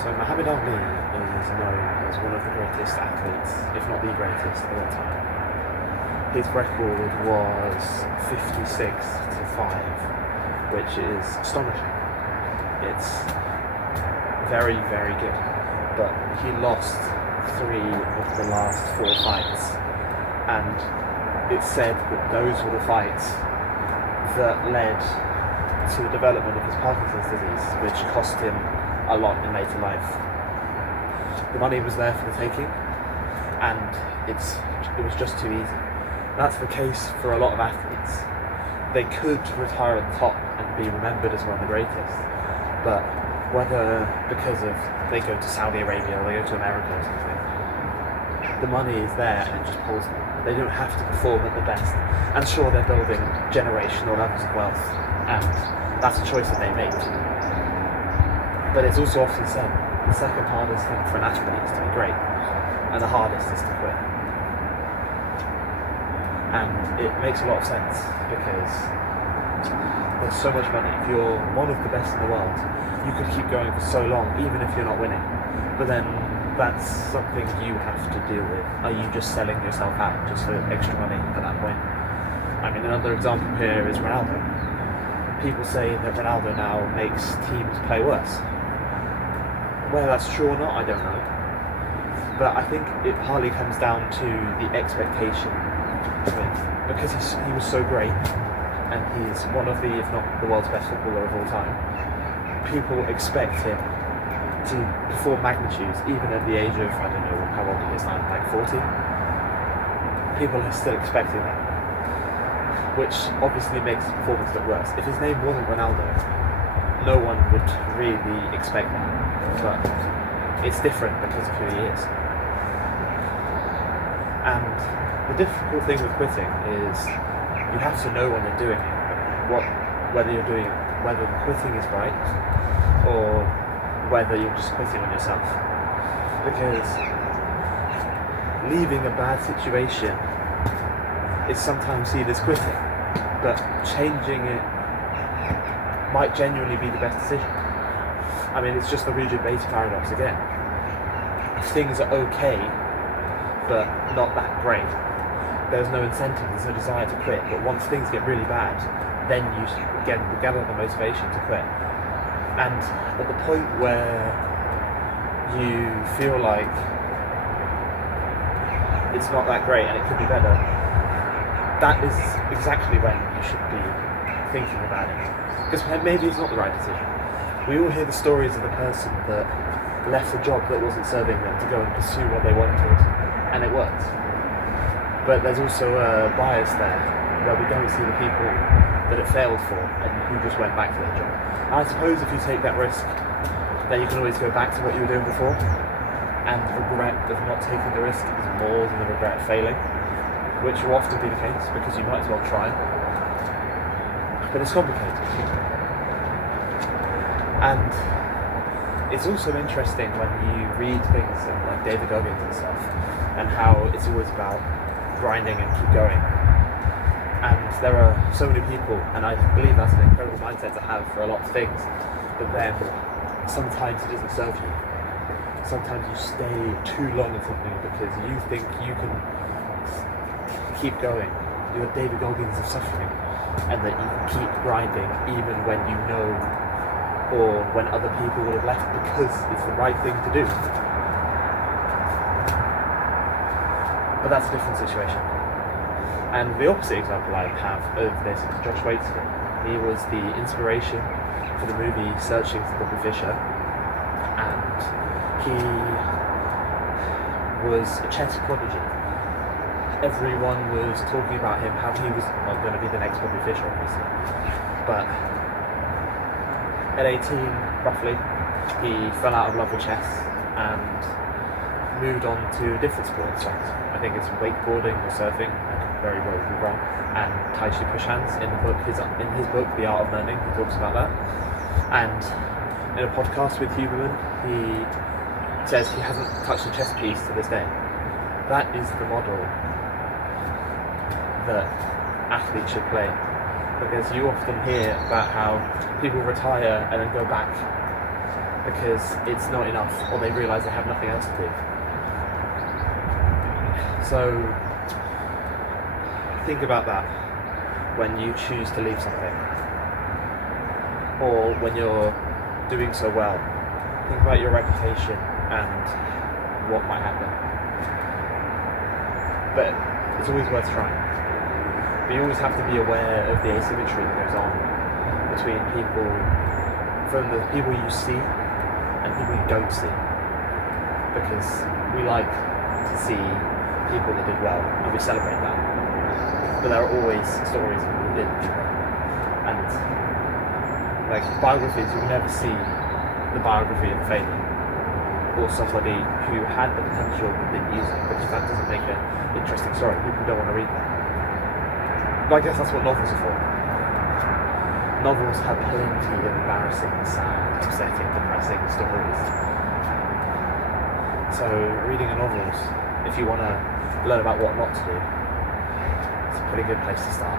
So Muhammad Ali is known as one of the greatest athletes, if not the greatest of all time. His record was 56-5, which is astonishing. It's very, very good. But he lost 3 of the last 4 fights, and it's said that those were the fights that led to the development of his Parkinson's disease, which cost him a lot in later life. The money was there for the taking, and it was just too easy. That's the case for a lot of athletes. They could retire at the top and be remembered as one of the greatest, but whether because of they go to Saudi Arabia or they go to America or something, the money is there and it just pulls them. They don't have to perform at the best. And sure, they're building generational levels of wealth, and that's a choice that they make. But it's also often said the second hardest thing for an athlete is to be great, and the hardest is to quit. And it makes a lot of sense because there's so much money. If you're one of the best in the world, you could keep going for so long, even if you're not winning. But then that's something you have to deal with. Are you just selling yourself out just for extra money at that point? I mean, another example here is Ronaldo. People say that Ronaldo now makes teams play worse. Whether that's true or not, I don't know. But I think it partly comes down to the expectation of him. Because he was so great, and he's one of the, if not the world's best footballer of all time, people expect him to perform magnitudes, even at the age of, I don't know how old he is now, like 40. People are still expecting that, which obviously makes his performance look worse. If his name wasn't Ronaldo, no one would really expect that. But it's different because of who he is. And the difficult thing with quitting is you have to know when you're doing it, whether the quitting is right or whether you're just quitting on yourself. Because leaving a bad situation is sometimes seen as quitting, but changing it might genuinely be the best decision. I mean, it's just the Regent-Bates paradox again. Things are okay, but not that great. There's no incentive, there's no desire to quit, but once things get really bad, then you gather the motivation to quit. And at the point where you feel like it's not that great and it could be better, that is exactly when you should be thinking about it. Because maybe it's not the right decision. We all hear the stories of the person that left a job that wasn't serving them to go and pursue what they wanted, and it worked. But there's also a bias there where we don't see the people that it failed for and who just went back to their job. And I suppose if you take that risk, then you can always go back to what you were doing before, and the regret of not taking the risk is more than the regret of failing, which will often be the case because you might as well try. But it's complicated. And it's also interesting when you read things like David Goggins and stuff, and how it's always about grinding and keep going. And there are so many people, and I believe that's an incredible mindset to have for a lot of things, but then sometimes it doesn't serve you. Sometimes you stay too long at something because you think you can keep going. You're David Goggins of suffering, and that you can keep grinding even when you know, or when other people would have left because it's the right thing to do. But that's a different situation. And the opposite example I have of this is Josh Waitzkin. He was the inspiration for the movie Searching for Bobby Fischer, and he was a chess prodigy. Everyone was talking about him, how he was going to be the next Bobby Fischer, obviously. But at 18, roughly, he fell out of love with chess and moved on to different sports. I think it's wakeboarding or surfing, very well wrong, and Tai Chi push hands. In his book, The Art of Learning, he talks about that. And in a podcast with Huberman, he says he hasn't touched a chess piece to this day. That is the model that athletes should play. Because you often hear about how people retire and then go back because it's not enough, or they realise they have nothing else to do. So think about that when you choose to leave something, or when you're doing so well. Think about your reputation and what might happen. But it's always worth trying. But you always have to be aware of the asymmetry that goes on between people, from the people you see and people you don't see. Because we like to see people that did well and we celebrate that. But there are always stories of people who didn't do well. And like biographies, you'll never see the biography of a failure, or somebody who had the potential but didn't use it, because that doesn't make an interesting story. People don't want to read that. But I guess that's what novels are for. Novels have plenty of embarrassing, sad, upsetting, depressing stories. So reading a novel, if you want to learn about what not to do, it's a pretty good place to start.